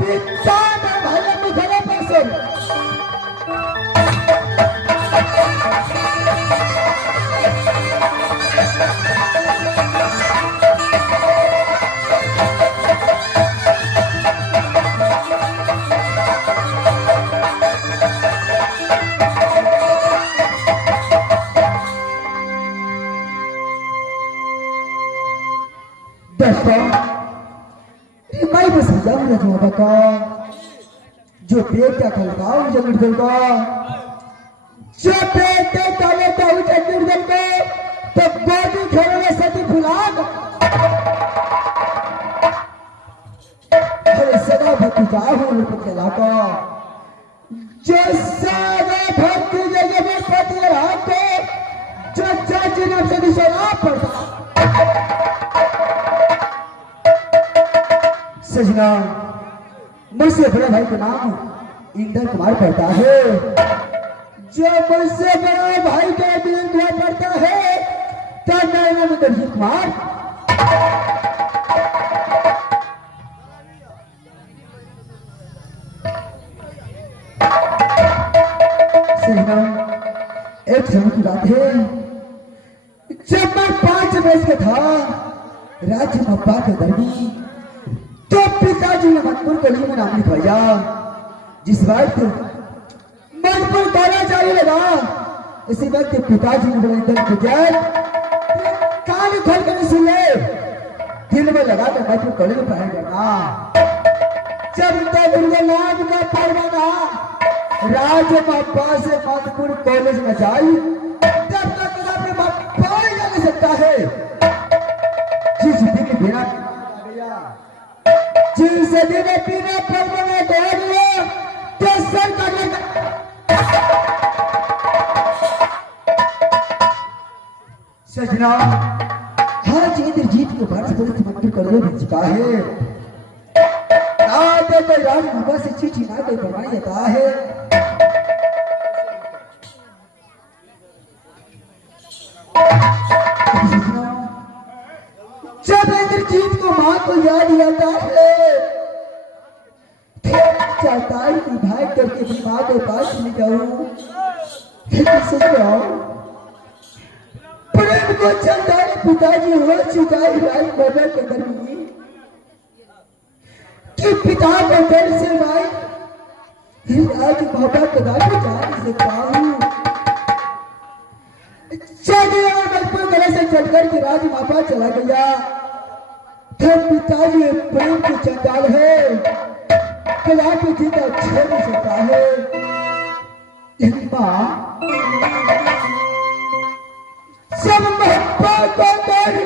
पिता में भाई मुखरे पैसे जो बेटा खलकाओ जगड़ देगा जो बेटे काले ताऊ जगड़ देगा तो गोदी खेलने सती फुलाग अरे सदा भक्ति जाए हो रूप के लाका जो सदा भक्ति जगह में पति रहा को जो चाची नाम से निशाना पड़ता सजना मुझसे बड़ा भाई का नाम इंद्र कुमार पड़ता है जो मुझसे बड़ा भाई का इंद्र कुमार पड़ता है तब मेरा नाम इंद्रजीत कुमार एक समय की बात है जब मैं 5 वर्ष का था राज्य मप्पा के दरबार तो पिताजी ने मनपुर गली में नाम लिखवाया जिस वक्त मनपुर गाना जाने लगा इसी वक्त पिताजी ने बोला इंद्र गुजर कान खोल कर सुन ले दिल में लगा कर मनपुर गली में पढ़ाई करना जब तक उनके नाम का परवाना राज मप्पा से मनपुर कॉलेज में जाई तब तक अपने मप्पा ही जा सकता है जिस दिन बिना जिनसे दिने पीने पर में दौड़िए तो सर करने सजना आज इंद्रजीत को भारत पुलिस मंत्री कर भेज चुका है आज कोई राज बाबा से चिट्ठी ना कोई परवाही देता है जब इंद्रजीत को मां को याद आता है चाहता है कि भाई करके अपनी मां के पास ले जाऊं सच रहा प्रेम को चलता है पिताजी हो चुका है भाई बाबा के घर में कि पिता के डर से भाई आज बाबा के घर में जा नहीं सकता हूं चले और बचपन गले से चढ़कर के राज मापा चला गया फिर पिताजी प्रेम की चंडाल है कला की जीता छे नहीं सकता है मां सब महब्बा को कर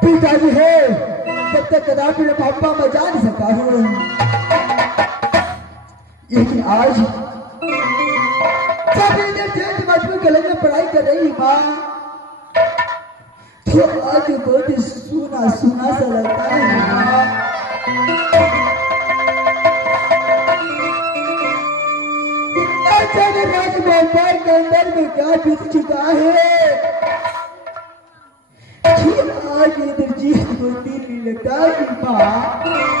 पिताजी है तब तक कदापि महब्बा में जा नहीं सकता हूं लेकिन आज जब इंद्रजीत मजबूर कॉलेज में पढ़ाई कर रही मां तो आज बहुत सुना सुना सा लगता है राज व्यापार के अंदर में क्या बीत चुका है आज इंद्रजीत को दिल नहीं लगता कि मां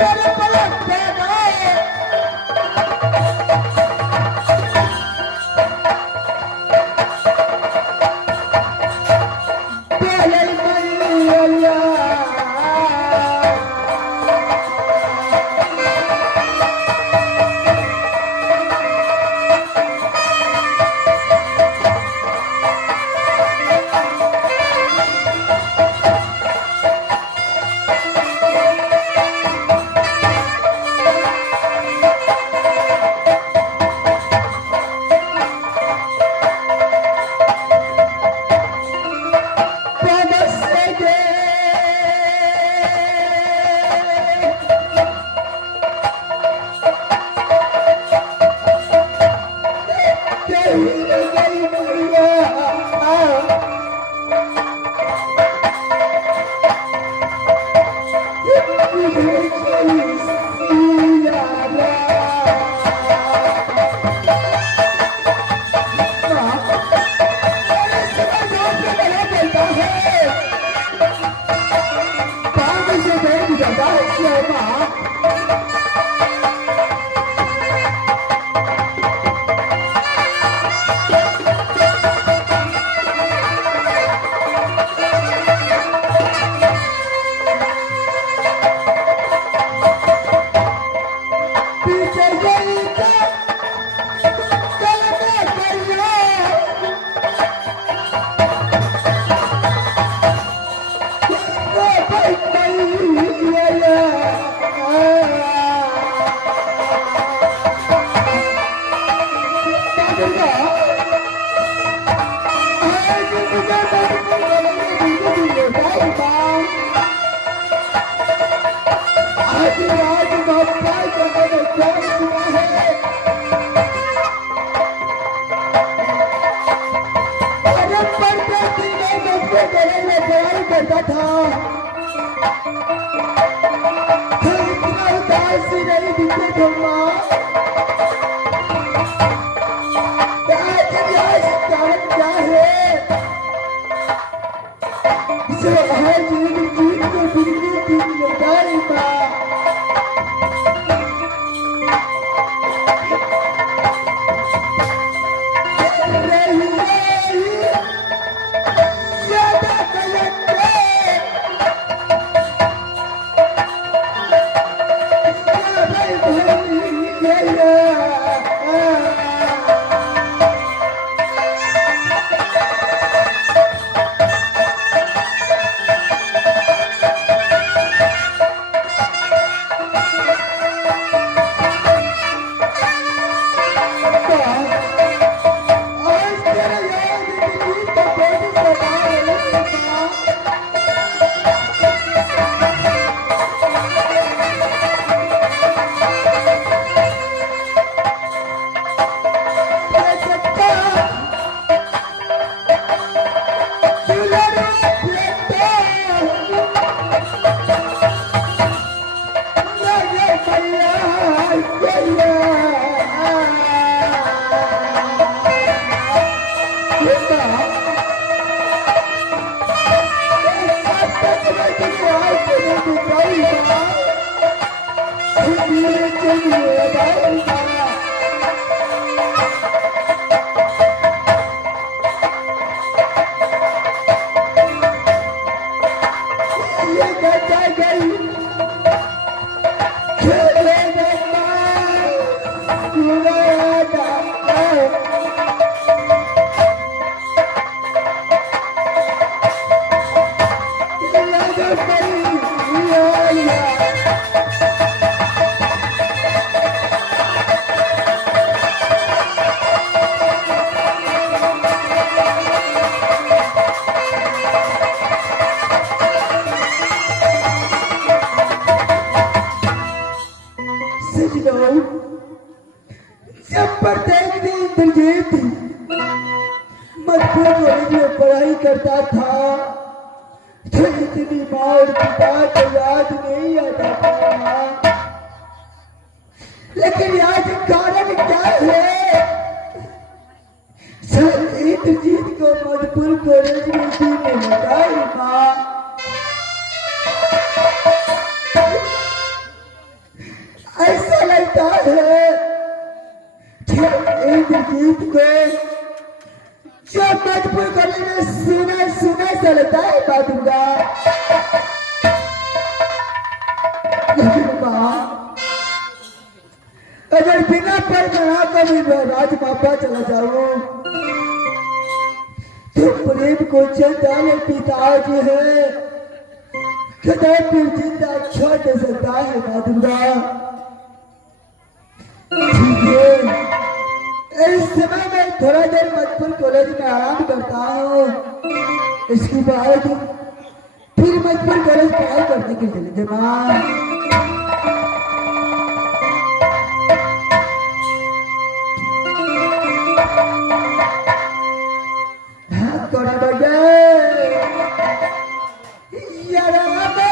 चल पलट गए पहले मैया करता था इतना उदास नहीं दिखे तुम माँ क्या है इसे हर जीत को बिल्कुल दिन लगाई माँ जब प्रत्येक दिन इंद्रजीत मजबूर कॉलेज में पढ़ाई करता था तो इतनी माँ और पिता को याद नहीं आता था, लेकिन आज कारण क्या है सर इंद्रजीत को मजबूर कॉलेज में जीने लगाई माँ ऐसा लगता है कि इंद्रजीत को जो मजबूर गली में सुना सुना चलता है बादूंगा। लेकिन माँ अगर बिना पर बना कर भी मैं राजमापा चला जाऊं तो प्रेम को चंदाले पिताजी है कदापि जिंदा छोड़ दे सकता है बादूंगा। ठीक है, इस समय मैं थोड़ा देर मजबूर कॉलेज में आराम करता हूँ, इसके बाद फिर मजबूर कॉलेज पढ़ाई करने के लिए चलेंगे माँ। थोड़ा बजे यारा है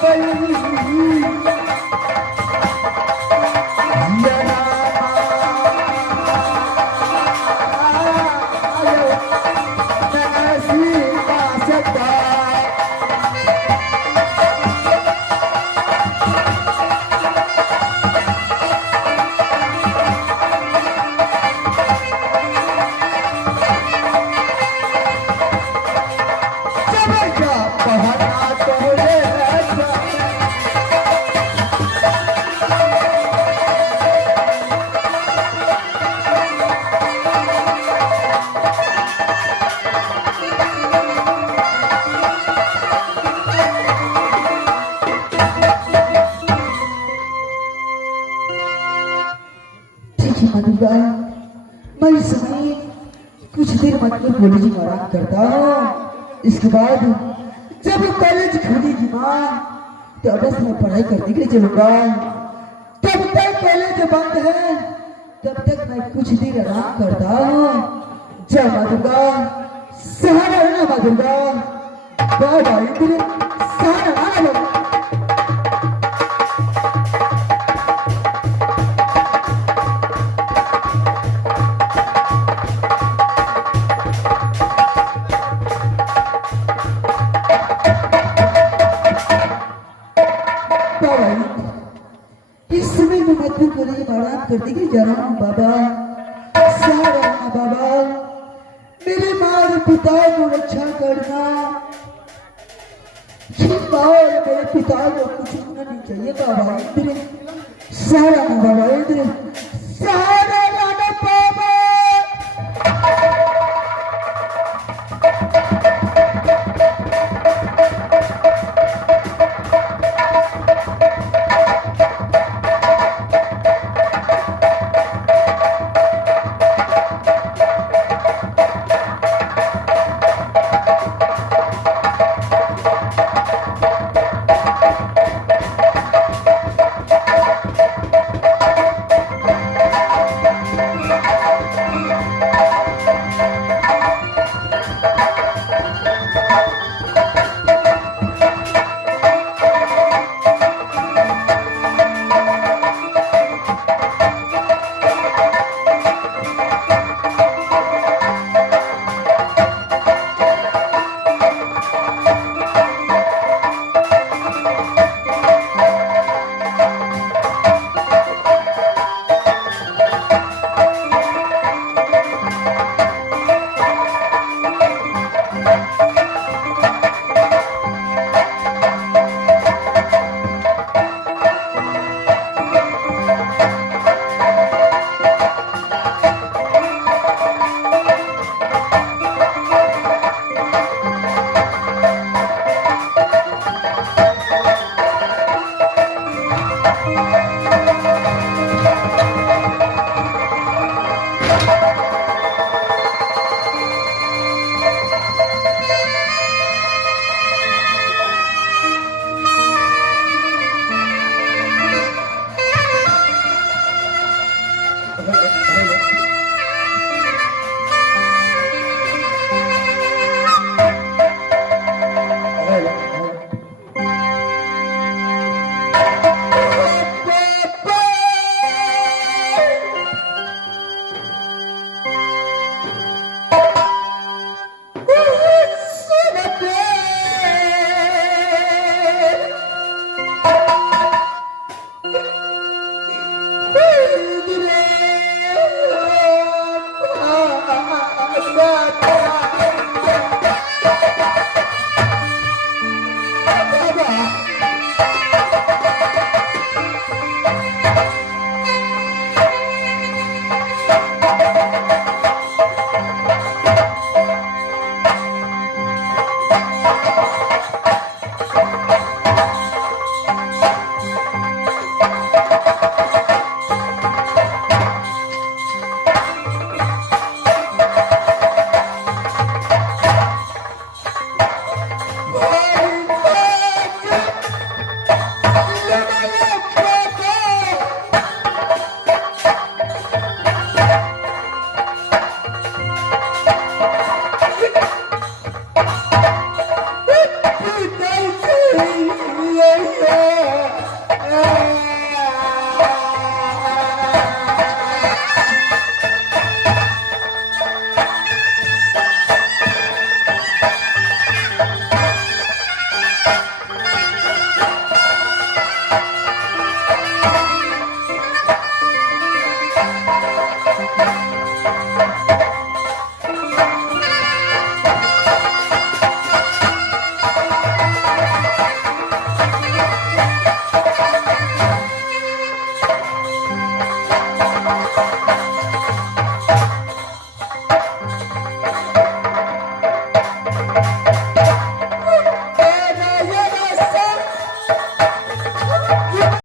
मैया जी। मानूंगा। मैं इस समय कुछ देर मतलब कॉलेज में आराम करता हूँ, इसके बाद जब कॉलेज खुलेगी माँ तो अगस्त में पढ़ाई करने के लिए चलूंगा। तब तक कॉलेज बंद है, तब तक मैं कुछ देर आराम करता हूँ। जय माँ दुर्गा, सहारा रहना माँ दुर्गा। बाबा इंद्र सहारा रहना। इस समय मैं मजबूर को लिए आराम करने के लिए जा रहा हूँ बाबा। सहारा बाबा, मेरे माँ और पिता को रक्षा करना। और मेरे पिता को कुछ होना नहीं चाहिए बाबा इंद्र। सहारा बाबा इंद्र, सहारा।